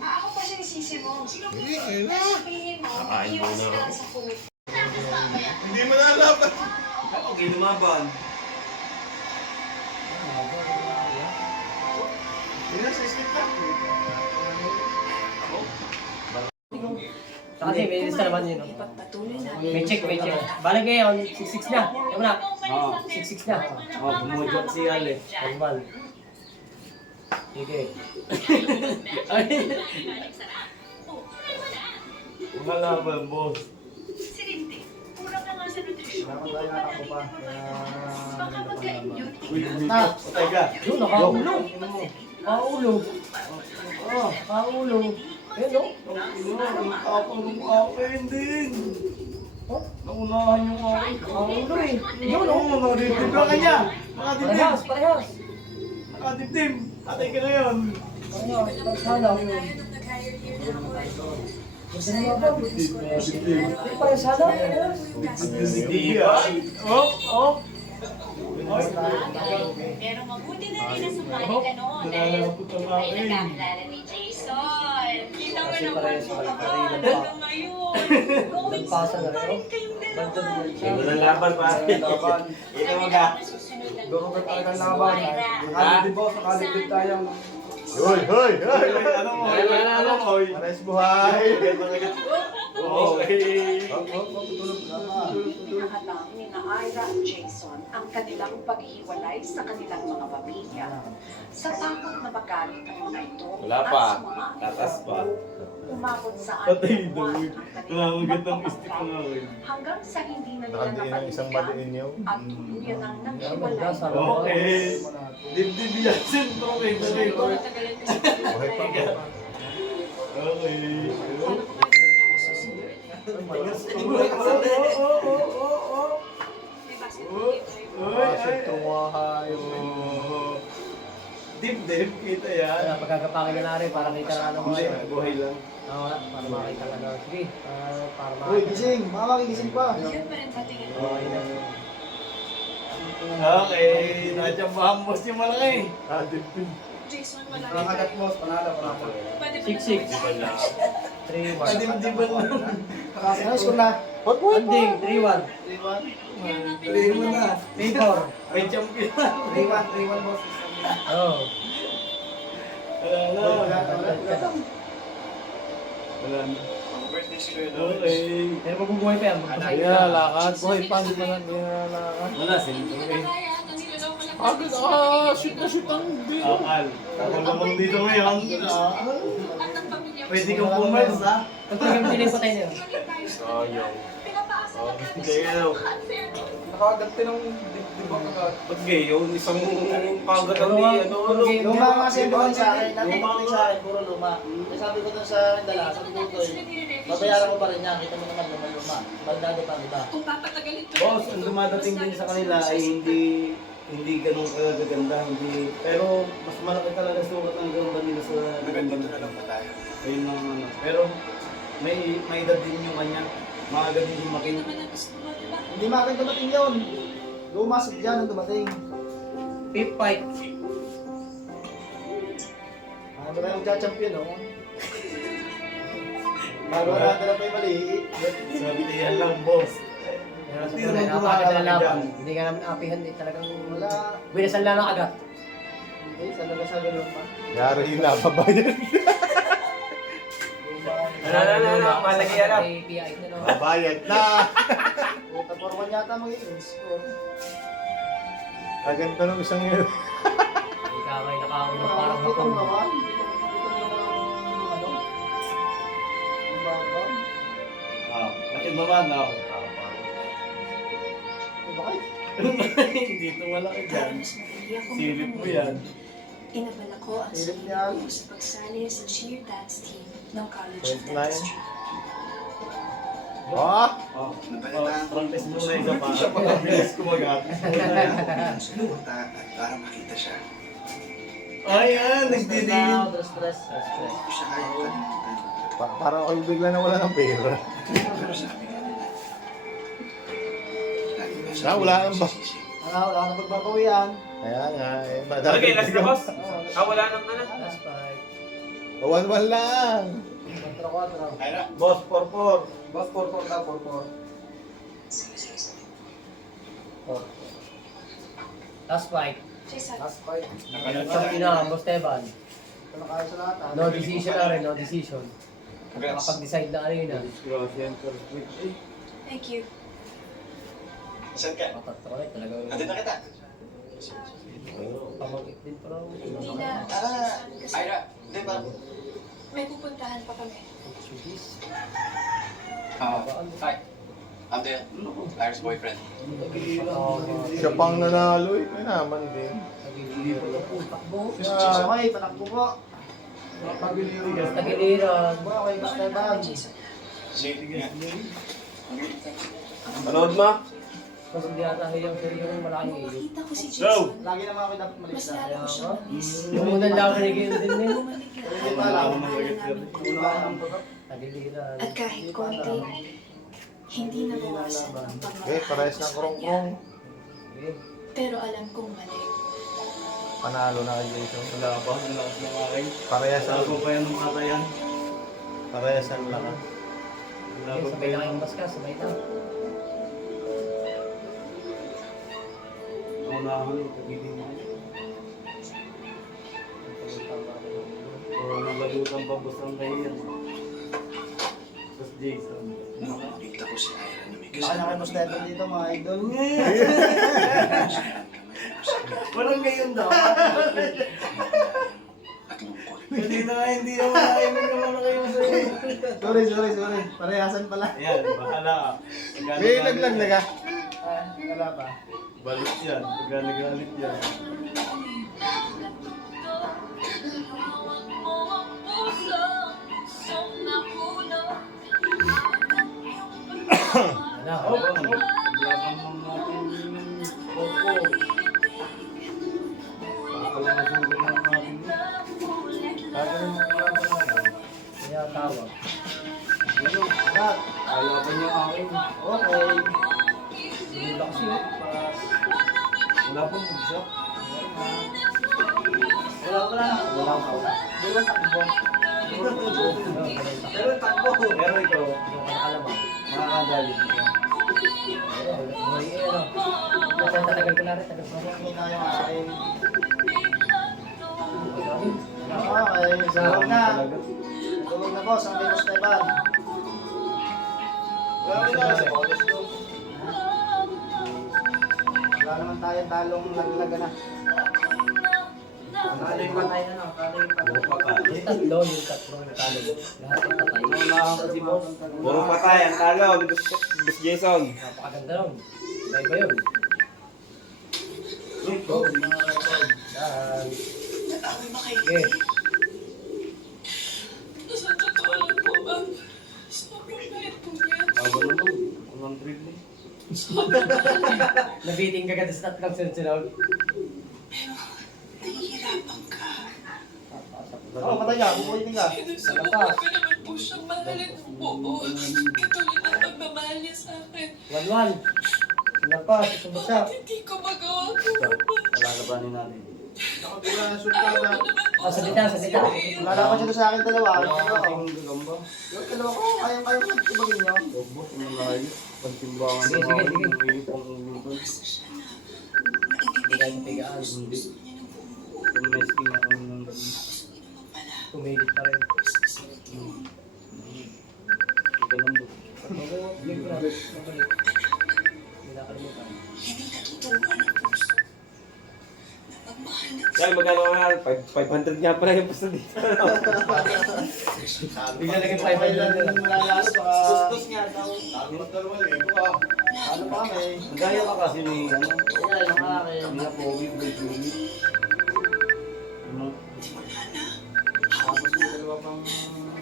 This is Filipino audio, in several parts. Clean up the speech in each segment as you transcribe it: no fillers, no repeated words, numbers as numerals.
Ako pa siya isisi mo. Sabihin mo, iwas ka sa kumit. Hindi mo nalaban. Okay, lumaban. Hindi na sa skip na. Sa kasi, may lista naman yun. May check. Balik ngayon, 6-6 na. Yung na. Oo. 6-6 na. Oh, bumudyo si Ale. Normal. Sige. Mga laban, boss. Patay ka. Yun, nakaulo. Paulo. Oh, paulo. Ayun, no? Akin din. Naunahan yung akin. Paulo eh. Yun, oo, nakadibdib ka kanya. Nakadibdib. Parehas. Nakadibdib. Atay ka na yun. Parehas. Sana. Gusto niyo ba? Parehas sana. Hindi ah. Oh. Pero mabuti na rin na sumali ka noon dahil ay nagkakilala ni Jason. Kita mo naman po hanggang ngayon. Going Nagpasa na pa rin. rin kayong dalawa. Ito na laban pa. Ito mga. Doon ka talaga laban. Nakalibdib po, nakalibdib tayong... Hoy! Ano mo? Ano mo? Pares buhay! Okay. Pinakalam ni na Ira at Jason ang kanilang paghihiwalay sa kanilang mga pamilya. Sa takot na magalit ang mga ito Wala at pa. sumama Tatas pa. umabot sa Patay buwan daw. ang kanilang Nangangagat ang stick pagmamahal ng akin. hanggang sa hindi na nila Nakadiin ng isang baliin niyo. at tuluyan ang naghiwalay. Okay. Dibdib yan. Sentro kayo. Matagalan kasi Buhay pa po. Okay. Kasi tumahay. Dibdib, kita yan. Kaya pagkakapakin na rin para kita na ano ko Hindi, ngayon. buhay lang. Oo, para makita ka na. Sige, para Uy, makita. gising! Baka makigising pa! Yun pa rin patingin mo. Oo, yun na. Okay, natsambahan mo si malaki. Dibdib. Jason, wala Nakagat mo, panalo. Pwede ba 6-6. naman? 3-1. Kadibdiban lang. Ayos ko na. Ending, 3-1. 3 mo na. 3-4. May champion. 3-1 boss. Oo. Wala na. Wala na. Okay. Pero mabubuhay pa yan. Magpasay Hindi na ka. lakad. Buhay pa, hindi pa na lakad. Wala, silito Hindi eh. na kaya ata nila daw pala. Agad, shoot na shoot ang dito. Akal. Ako naman dito ngayon. At ang pamilya mo. Pwede kang pumalis ha. Pag pinag ko tayo niyo. Sayang. Pinapaasa na natin Kaya Nakagat din ng dibdib ang agad. Ba't gay? Yung isang pagkatan ni ano. Luma nga kasi doon sa akin, Luma natin sa akin, puro luma. Sabi ko doon sa dala, sabi ko doon, babayaran ko pa rin yan, kita mo naman luma. Baldado pa, diba? Kung papatagalin to. Boss, ang dumadating din sa kanila ay hindi ganun kagaganda, hindi. Pero mas malaki talaga sukat ng ganda nila sa ganda na lang pa tayo. Ayun ang ano. Pero may edad din yung kanya. Maaga din yung makin. Naman ang gusto mo, diba? Hindi makin dumating yun. Lumasok dyan ang dumating. Fifth fight. Ano kayo magcha-champion, no? Bago natin na pa yung maliit. Sabihan lang, boss. Pero sa Hindi tunay, naman napakaganda kumakalaman laban. dyan. Hindi ka naman apihan, hindi talagang Wala. binasan lang agad. Hindi, sa lagasag lumpa. Yari yung napabayan. Ano, malagyan na. May PI na no. Babayad na! Puta, 4-1 yata magiging score. Agad na ng isang yun. Hindi ka kayo nakauna parang Ito hapon. naman. Ito naman, ano? Ang baba. Bakit naman, no? Ano ba kayo? Dito malaki dyan. Silip mo yan. Inabala ko ang Silip sarili niya. ko sa pagsali sa cheer dance team ng College of 29. Dentistry. Ah! Oh, practice muna isa pa. Siya pa mabilis kumagat. Para makita siya. Ayan, nagdidingin. Stress. Hindi ko siya kaya kalimutan. Parang ako bigla na wala ng pera. Pero sabi nga nila, lagi na siya Ah, wala nang ba? nagsisisi. Wala na pagbabawian. Kaya nga, eh. Okay, last na boss. Wala nang ano. Last fight. 1-1 lang. 4-4. Boss, 4-4. Boss, 4-4 daw, 4-4. Last fight. Jason, Last fight. Sa ina, Boss Teban. Ito na kayo sa lahat. No decision na rin, no decision. Nakapag-decide na ano yun ah. Disgrasya, first week. Eh, thank you. Saan ka? Matatakot talaga. Nandun na kita. Pamangkit din parang. Hindi na, kasi Ira, di ba? may pupuntahan pa kami. Hi. I'm the Ira's boyfriend. Siya pang nanalo eh. May naman din. Okay, panakbo po. Tagiliran. Okay, Boss Teban. Jason, Panood mo? Mas hindi ata yung yung malaking ilo. makita ko si Jason. Lagi naman ako dapat Mas maligtas. lalo ko siyang namiss. Yung unang lang rin din din. Bumalik ka. Hindi pa alam. Namin Tagiliran. at kahit konti, hindi nabawasan ang Eh, parehas ng krong-krong. Pero alam kong mali. Panalo na kay Jason. Wala pa, nalakas ng aking. Parehas Saan ko ang pa yan ng katayan? parehas ang lakas. Wala pa pa Sabay na yan. kayong maska, sabay na. Naunahan yung kagiling mo. O nagalutan pa boss ang kahiyan. Tapos Jason. Nakita ko si Ira na may Baka na kayo Boss Teban dito mga idol. Parang ngayon daw. at lungkot. Hindi na nga, hindi ako nainig naman na kayo sa'yo. Sorry. Parehasan pala. Ayan, bahala ka. May naglag na ka. Wala pa. Balik yan, pagka nagalit yan. Ano? Oh, paglaban lang natin yung Popo. Pakalamasugan lang natin yun. Kagaling mo kalaban natin. Kaya tawag. Ano? Rat, kalaban niya akin. Okay. Hindi lang kasi yun. Wala pong mag-shop. Wala. Dalawang takbo. Pero takbo. Pero ito, Yung kanakalamang. makakagalit mo. Pero, may ano. Kasi tatagal ko na rin, tagal ko na rin. Hindi na yung akin. Okay. Okay, tulog na. Talaga. Tulog na boss, ang kay Boss Teban. Wala naman tayo talong naglaga na. Kala yung patay na no, kala yung patay. Yung tatlo, yung talo. Lahat yung patay. Naunahan ka si boss. Puro patay, ang talo. Boss Jason. Napakaganda nun. Iba yun. Yan. Okay. Sa totoo lang po ba? Sobrang bait po yan. Bago naman. Unang trip eh. Nabiting ka ganda sa tatlong sunod-sunod. Nahihirapan ka. Oh, patay ka, bubuhitin ka. Sinusubukan ko naman po siyang mahalin ng buo. Katulad ng pagmamahal niya sa akin. 1-1. Sinapas, sumagsak. Bakit hindi ko magawa ko? Palalabanin natin. Nakabila na sultana. Oh, salita. Wala naman sila sa akin dalawa. Wala ka kasing gagamba. Yung dalawa ko, kayang-kayang magtibagin nyo. Bobo, malayo. Pagtimbangan Sige, ng sige. mga umilit ang umilit. Hindi kayo napigaan. Hindi. Tumesting ako ng gabi. Tumilit pa rin. Ika lang do. Balik ko na. Mabalik. Hindi nakalimutan. Hindi natuturuan ang puso na pagmahal na Yan, magkano nga? 500 nga pala yung puso dito. Bigla naging 500 Okay na lang lang. yung malalalo, baka... Kuskus nga daw. Ano pa kami? Gaya ka kasi ni ano. Kaya yung akin. Hindi na pogi, baby. Ano? simula na. Tapos yung dalawa pang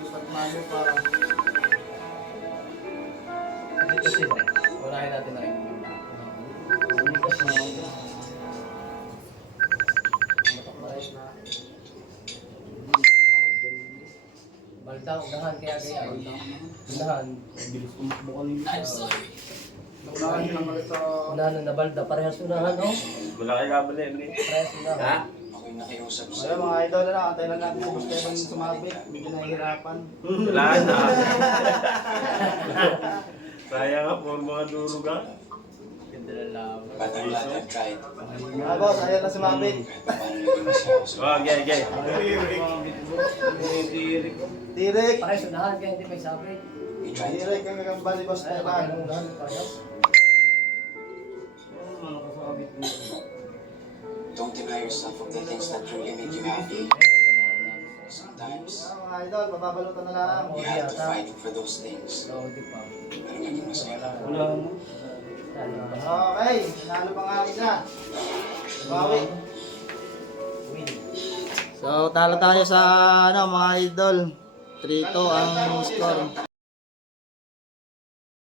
pagmalo pa. Dito sila. Unahin natin na rin. Umikas na ako. Baldang, unahan kaya kaya. Unahan. Bilis umakbo kanina. I'm sorry. Unahan nyo naman sa... Unahan na balda, parehas unahan, oh. Malaki ka ba na yun? Parehas unahan. Ha? Ako'y nakiusap Ayun sa'yo. mga idol na lang, antayin lang natin si Boss Kevin sumabit. Medyo nahihirapan. Wala na. Sayang nga, puro mga durog ha. But I'm glad I've tried. Mga boss, ayan na sumabit. Paano naging masaya ako Oh, gay, gay. Tirik! Parehas unahan, kaya hindi may sabit. We tried to Tirik ang gagamba ni Boss Parehas Kevin. unahan, parehas. don't deny yourself of the things that truly make you happy. Sometimes, Mga idol, mababalutan na lang. you have to fight for those things. Oo, di pa. Pero naging masaya ka. Okay, nanalo pa nga isa. Bawi. So, talo tayo sa mga idol. 3-2 ang score.